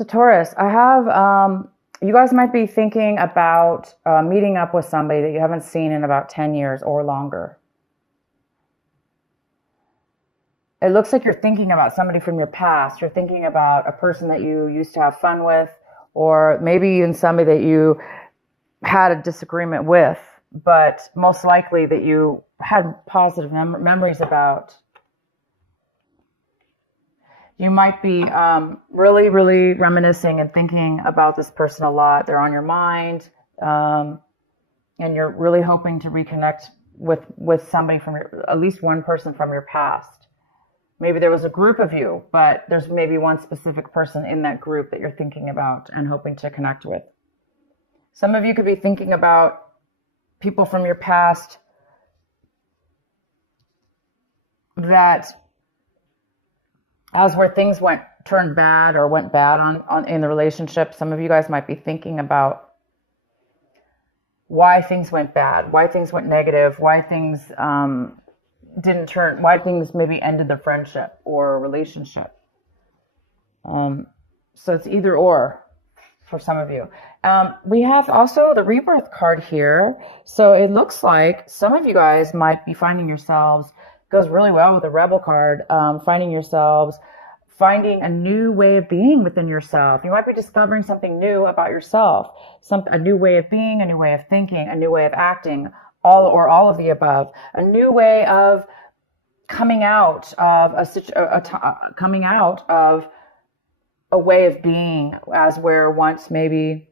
So Taurus, I have, you guys might be thinking about meeting up with somebody that you haven't seen in about 10 years or longer. It looks like you're thinking about somebody from your past. You're thinking about a person that you used to have fun with, or maybe even somebody that you had a disagreement with, but most likely that you had positive memories about. You might be really, really reminiscing and thinking about this person a lot. They're on your mind, and you're really hoping to reconnect with somebody from at least one person from your past. Maybe there was a group of you, but there's maybe one specific person in that group that you're thinking about and hoping to connect with. Some of you could be thinking about people from your past that, as where things turned bad or went bad in the relationship, some of you guys might be thinking about why things went bad, why things went negative, why things why things maybe ended the friendship or relationship. So it's either or for some of you. We have also the rebirth card here. So it looks like some of you guys might be finding yourselves, goes really well with the rebel card, finding a new way of being within yourself. You might be discovering something new about yourself, a new way of being, a new way of thinking, a new way of acting, all of the above, a new way of coming out of a way of being, as where once maybe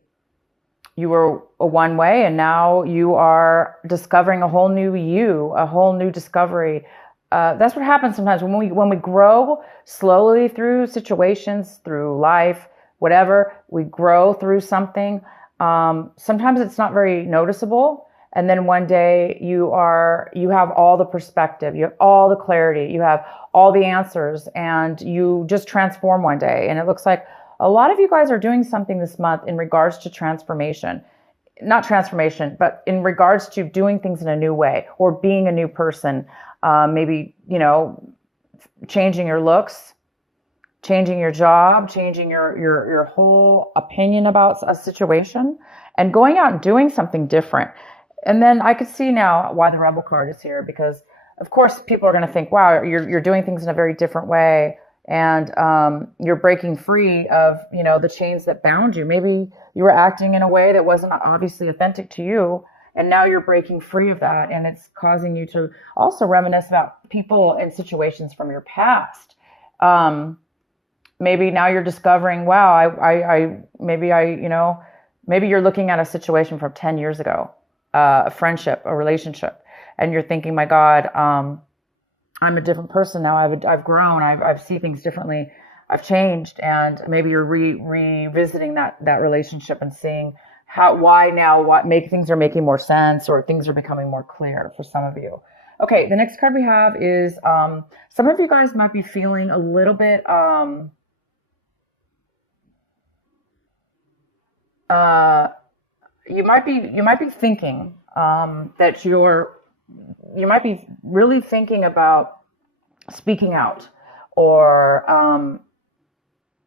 you were a one way and now you are discovering a whole new you, a whole new discovery. That's what happens sometimes when we grow slowly through situations, through life, whatever, we grow through something. Sometimes it's not very noticeable. And then one day you have all the perspective, you have all the clarity, you have all the answers, and you just transform one day. And it looks like a lot of you guys are doing something this month in regards to transformation. Not transformation, but in regards to doing things in a new way or being a new person. Maybe, changing your looks, changing your job, changing your whole opinion about a situation, and going out and doing something different. And then I could see now why the Rebel card is here, because of course people are going to think, wow, you're doing things in a very different way, and you're breaking free of the chains that bound you. Maybe you were acting in a way that wasn't obviously authentic to you, and now you're breaking free of that, and it's causing you to also reminisce about people and situations from your past. Maybe now you're discovering, wow, maybe you're looking at a situation from 10 years ago, a friendship, a relationship, and you're thinking, my God, I'm a different person now. I've grown. I've seen things differently. I've changed, and maybe you're revisiting that relationship and seeing things are making more sense, or things are becoming more clear for some of you. Okay, the next card we have is some of you guys might be feeling a little bit you might be thinking that you might be really thinking about speaking out, or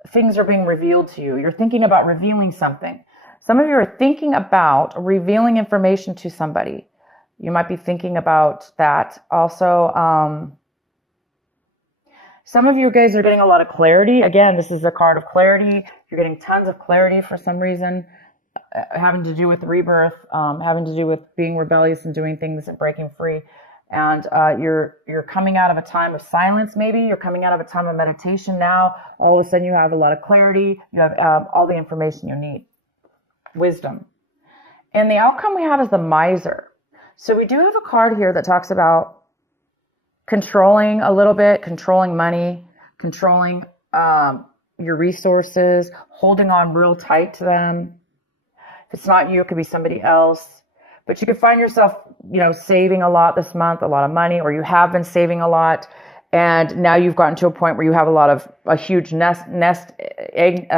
things are being revealed to you. You're thinking about revealing something. Some of you are thinking about revealing information to somebody. You might be thinking about that. Also, some of you guys are getting a lot of clarity. Again, this is a card of clarity. You're getting tons of clarity for some reason, having to do with rebirth, having to do with being rebellious and doing things and breaking free. And you're coming out of a time of silence. Maybe you're coming out of a time of meditation now. All of a sudden you have a lot of clarity. You have all the information you need. Wisdom. And the outcome we have is the miser. So we do have a card here that talks about controlling a little bit, controlling money, controlling your resources, holding on real tight to them. If it's not you, it could be somebody else. But you could find yourself, saving a lot this month, a lot of money, or you have been saving a lot, and now you've gotten to a point where you have a huge nest egg,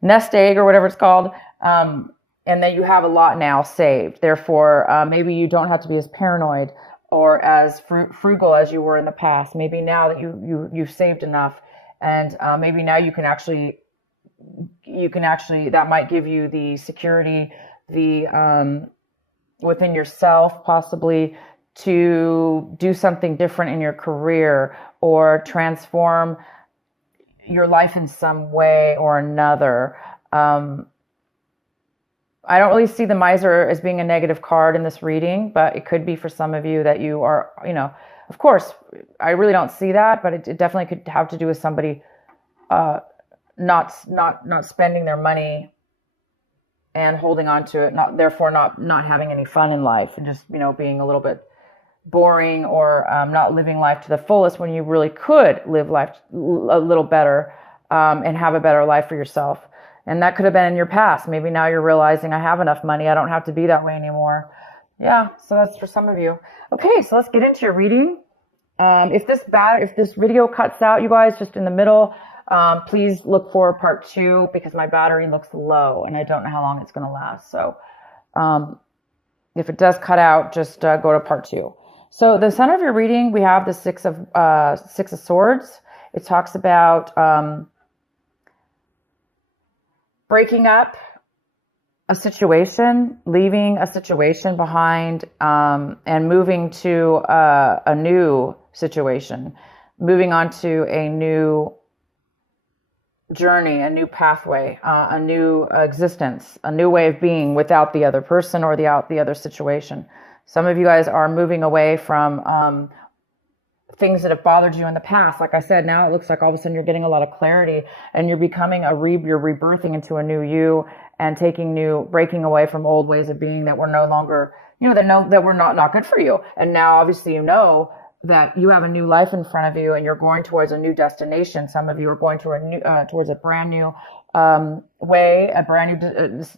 nest egg or whatever it's called, and then you have a lot now saved. Therefore, maybe you don't have to be as paranoid or as frugal as you were in the past. Maybe now that you've saved enough, and maybe now you can actually you can actually, that might give you the security, the within yourself, possibly, to do something different in your career or transform your life in some way or another. I don't really see the miser as being a negative card in this reading, but it could be for some of you that you are, of course, I really don't see that, but it definitely could have to do with somebody not spending their money and holding on to it, therefore not having any fun in life, and just, being a little bit boring, or not living life to the fullest, when you really could live life a little better, and have a better life for yourself. And that could have been in your past. Maybe now you're realizing, I have enough money, I don't have to be that way anymore. Yeah, so that's for some of you. Okay, so let's get into your reading. If this video cuts out, you guys, just in the middle, please look for part 2, because my battery looks low and I don't know how long it's going to last. So if it does cut out, just go to part 2. So the center of your reading, we have the Six of Swords. It talks about breaking up a situation, leaving a situation behind, and moving to a new situation, moving on to a new journey, a new pathway, a new existence, a new way of being without the other person or the other situation. Some of you guys are moving away from things that have bothered you in the past. Like I said, now it looks like all of a sudden you're getting a lot of clarity, and you're becoming you're rebirthing into a new you, and breaking away from old ways of being that were no longer, that were not good for you. And now obviously that you have a new life in front of you, and you're going towards a new destination. Some of you are going towards a brand new way,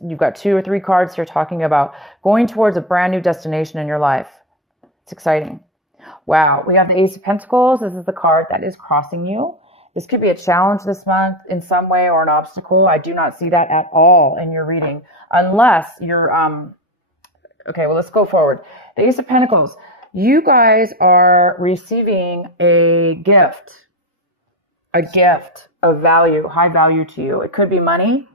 you've got 2 or 3 cards here talking about going towards a brand new destination in your life. It's exciting. Wow, we have the Ace of Pentacles. This is the card that is crossing you. This could be a challenge this month in some way, or an obstacle. I do not see that at all in your reading, unless you're, okay, well, let's go forward. The Ace of Pentacles. You guys are receiving a gift of value, high value to you. It could be money.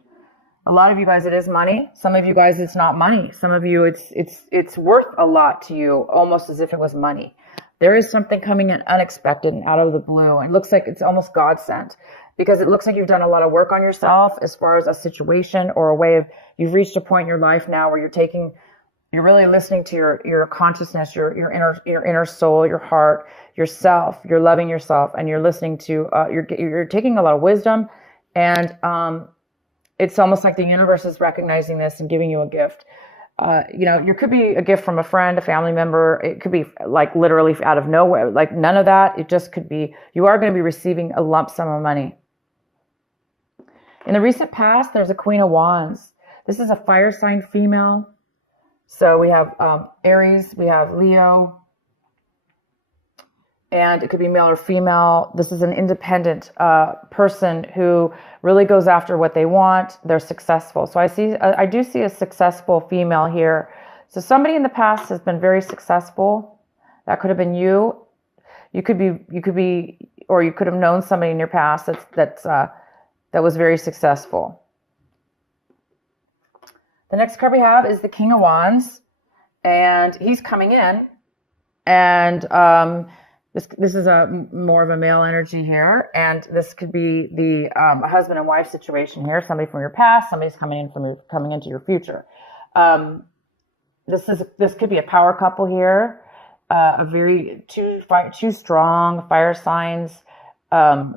A lot of you guys, it is money. Some of you guys, it's not money. Some of you, it's worth a lot to you, almost as if it was money. There is something coming in unexpected and out of the blue. It looks like it's almost God sent, because it looks like you've done a lot of work on yourself as far as a situation or a way of, you've reached a point in your life now where you're really listening to your consciousness, your inner soul, your heart, yourself. You're loving yourself, and you're listening to, you're taking a lot of wisdom, and it's almost like the universe is recognizing this and giving you a gift. You could be a gift from a friend, a family member. It could be like literally out of nowhere, like none of that. It just could be, you are going to be receiving a lump sum of money. In the recent past, there's a Queen of Wands. This is a fire sign female. So we have Aries, we have Leo, and it could be male or female. This is an independent person who really goes after what they want. They're successful. So I do see a successful female here. So somebody in the past has been very successful. That could have been you. You could be, or you could have known somebody in your past that was very successful. The next card we have is the King of Wands, and he's coming in, and this is more of a male energy here, and this could be the a husband and wife situation here. Somebody from your past, somebody's coming into your future. This could be a power couple here, two strong fire signs.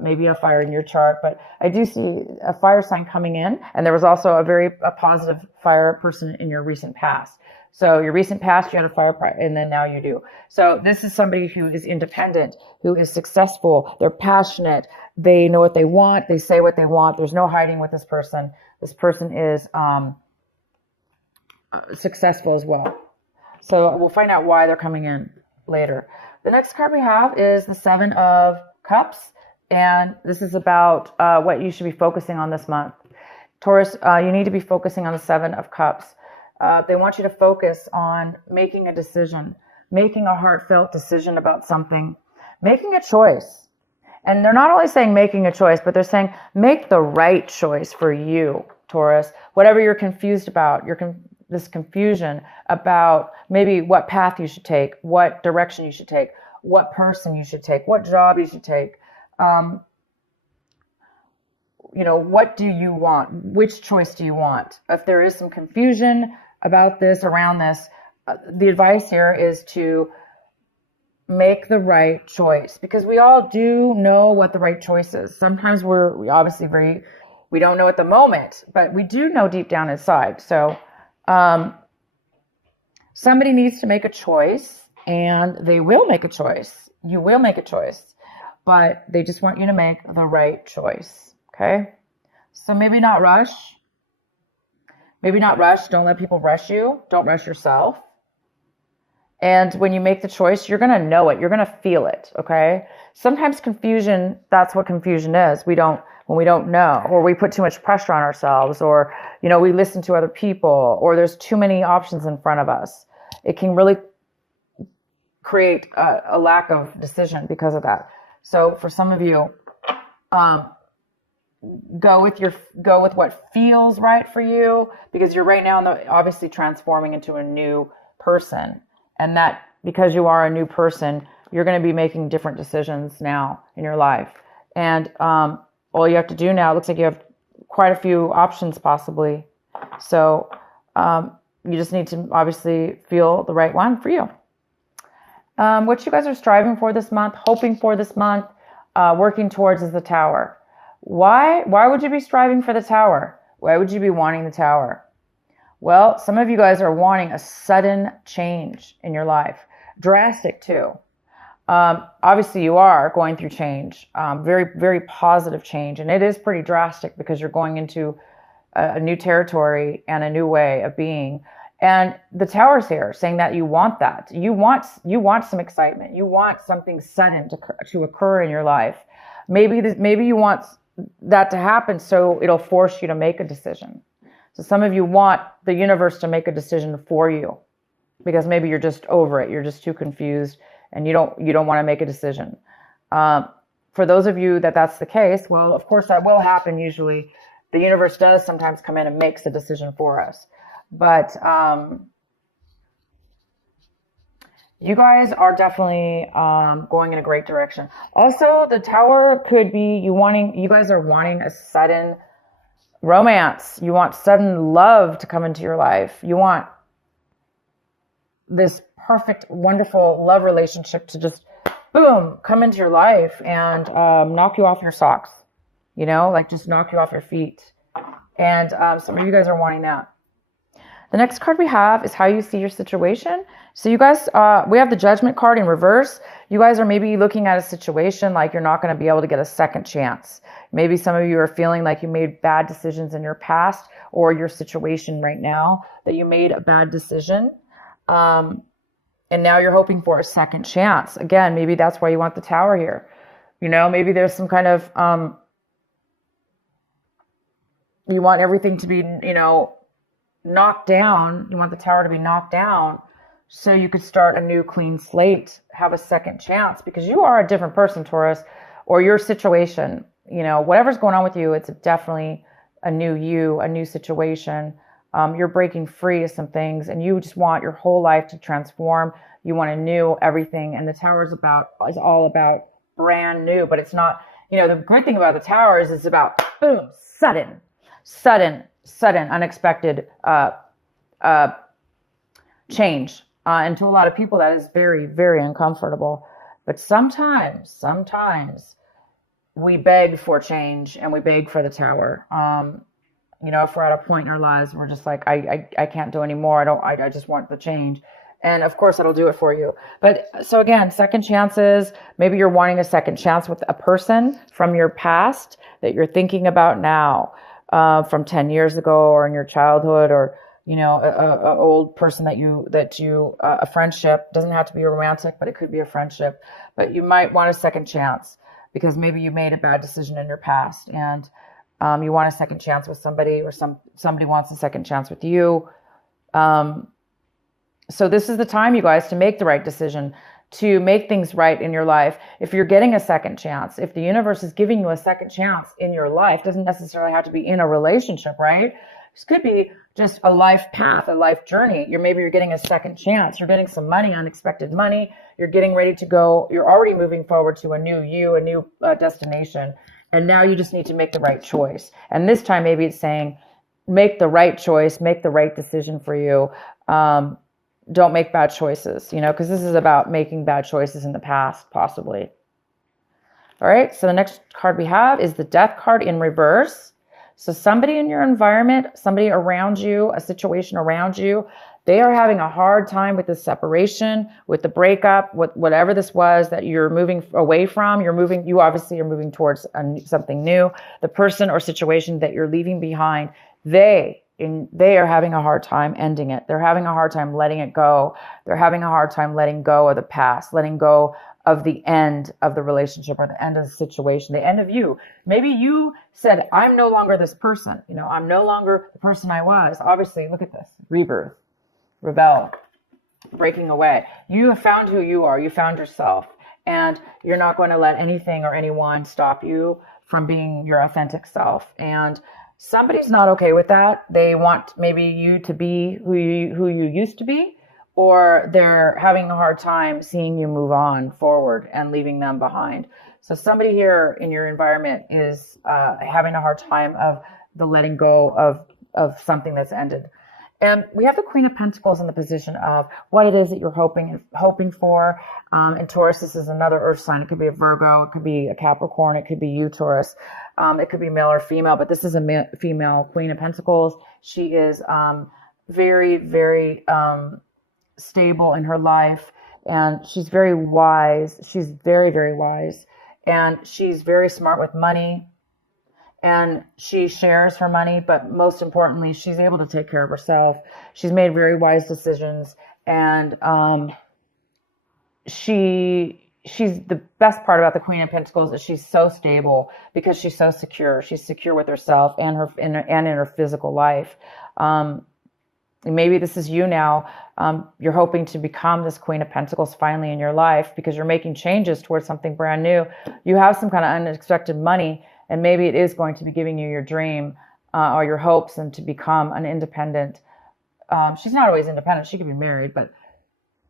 Maybe a fire in your chart, but I do see a fire sign coming in, and there was also a positive fire person in your recent past. So your recent past, you had a fire, and then now you do. So this is somebody who is independent, who is successful. They're passionate. They know what they want. They say what they want. There's no hiding with this person. This person is successful as well. So we'll find out why they're coming in later. The next card we have is the Seven of Cups. And this is about what you should be focusing on this month. Taurus, you need to be focusing on the Seven of Cups. They want you to focus on making a decision, making a heartfelt decision about something, making a choice. And they're not only saying making a choice, but they're saying make the right choice for you. Taurus, whatever you're confused about, this confusion about maybe what path you should take, what direction you should take, what person you should take, what job you should take. What do you want? Which choice do you want? If there is some confusion about this, around this, the advice here is to make the right choice, because we all do know what the right choice is. Sometimes we obviously we don't know at the moment, but we do know deep down inside. So somebody needs to make a choice, and they will make a choice. You will make a choice, but they just want you to make the right choice. Okay? So maybe not rush. Maybe not rush. Don't let people rush you. Don't rush yourself. And when you make the choice, you're going to know it. You're going to feel it. Okay? Sometimes confusion, that's what confusion is. When we don't know, or we put too much pressure on ourselves, or, we listen to other people, or there's too many options in front of us. It can really create a lack of decision because of that. So for some of you, go with what feels right for you, because you're right now obviously transforming into a new person. And that, because you are a new person, you're going to be making different decisions now in your life. And all you have to do now, it looks like you have quite a few options possibly. So you just need to obviously feel the right one for you. What you guys are striving for this month, hoping for this month, working towards is the Tower. Why would you be striving for the Tower? Why would you be wanting the Tower? Well, some of you guys are wanting a sudden change in your life. Drastic too. Obviously you are going through change, very, very positive change. And it is pretty drastic because you're going into a new territory and a new way of being. And the Tower's here saying that you want that. You want some excitement. You want something sudden to occur in your life. Maybe you want that to happen so it'll force you to make a decision. So some of you want the universe to make a decision for you because maybe you're just over it. You're just too confused and you don't want to make a decision. For those of you that's the case, well, of course that will happen usually. The universe does sometimes come in and makes a decision for us. But you guys are definitely going in a great direction. Also, the Tower could be you guys are wanting a sudden romance. You want sudden love to come into your life. You want this perfect, wonderful love relationship to just, boom, come into your life and knock you off your socks. Just knock you off your feet. And some of you guys are wanting that. The next card we have is how you see your situation. So you guys, we have the Judgment card in reverse. You guys are maybe looking at a situation like you're not going to be able to get a second chance. Maybe some of you are feeling like you made bad decisions in your past or your situation right now, that you made a bad decision. And now you're hoping for a second chance. Again, maybe that's why you want the Tower here. Maybe there's some kind of, you want everything to be, knocked down. You want the Tower to be knocked down so you could start a new clean slate, have a second chance, because you are a different person, Taurus, or your situation, whatever's going on with you, it's definitely a new you, a new situation. You're breaking free of some things and you just want your whole life to transform. You want to new everything. And the Tower is all about brand new, but it's not, the good thing about the Tower is it's about boom, sudden, unexpected change. And to a lot of people, that is very, very uncomfortable. But sometimes we beg for change and we beg for the Tower. If we're at a point in our lives, we're just like, I can't do anymore. I just want the change. And of course, that'll do it for you. But so again, second chances, maybe you're wanting a second chance with a person from your past that you're thinking about now. From 10 years ago or in your childhood, or, a old person a friendship. Doesn't have to be a romantic, but it could be a friendship. But you might want a second chance because maybe you made a bad decision in your past and you want a second chance with somebody, or somebody wants a second chance with you. So this is the time, you guys, to make the right decision. to make things right in your life. If you're getting a second chance, if the universe is giving you a second chance in your life, doesn't necessarily have to be in a relationship, right? This could be just a life path, a life journey. Maybe you're getting a second chance. You're getting some money, unexpected money. You're getting ready to go. You're already moving forward to a new you, a new destination. And now you just need to make the right choice. And this time, maybe it's saying, make the right choice, make the right decision for you. Don't make bad choices, because this is about making bad choices in the past, possibly. All right. So the next card we have is the Death card in reverse. So somebody in your environment, somebody around you, a situation around you, they are having a hard time with the separation, with the breakup, with whatever this was that you're moving away from. You obviously are moving towards something new. The person or situation that you're leaving behind, they are having a hard time ending it. They're having a hard time letting it go. They're having a hard time letting go of the past, letting go of the end of the relationship or the end of the situation, the end of you. Maybe you said, I'm no longer this person. I'm no longer the person I was. Obviously, look at this. Rebirth, rebel, breaking away. You have found who you are. You found yourself. And you're not going to let anything or anyone stop you from being your authentic self. And somebody's not okay with that. They want maybe you to be who you used to be, or they're having a hard time seeing you move on forward and leaving them behind. So somebody here in your environment is having a hard time of the letting go of something that's ended. And we have the Queen of Pentacles in the position of what it is that you're hoping for. And Taurus, this is another earth sign. It could be a Virgo. It could be a Capricorn. It could be you, Taurus. It could be male or female, but this is a female Queen of Pentacles. She is very, very stable in her life, and she's very wise. She's very, very wise, and she's very smart with money, and she shares her money, but most importantly, she's able to take care of herself. She's made very wise decisions, and she's the best part about the Queen of Pentacles is she's so stable because she's so secure. She's secure with herself and in her physical life. Maybe this is you now. You're hoping to become this Queen of Pentacles finally in your life because you're making changes towards something brand new. You have some kind of unexpected money, and maybe it is going to be giving you your dream or your hopes and to become an independent. She's not always independent. She could be married, but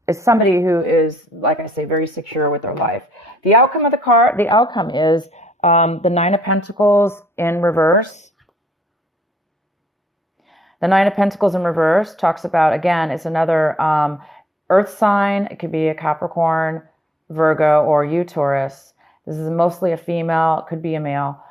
it's somebody who is, like I say, very secure with their life. The outcome of the outcome is the Nine of Pentacles in reverse. The Nine of Pentacles in reverse talks about, again, it's another earth sign. It could be a Capricorn, Virgo, or you, Taurus. This is mostly a female. It could be a male.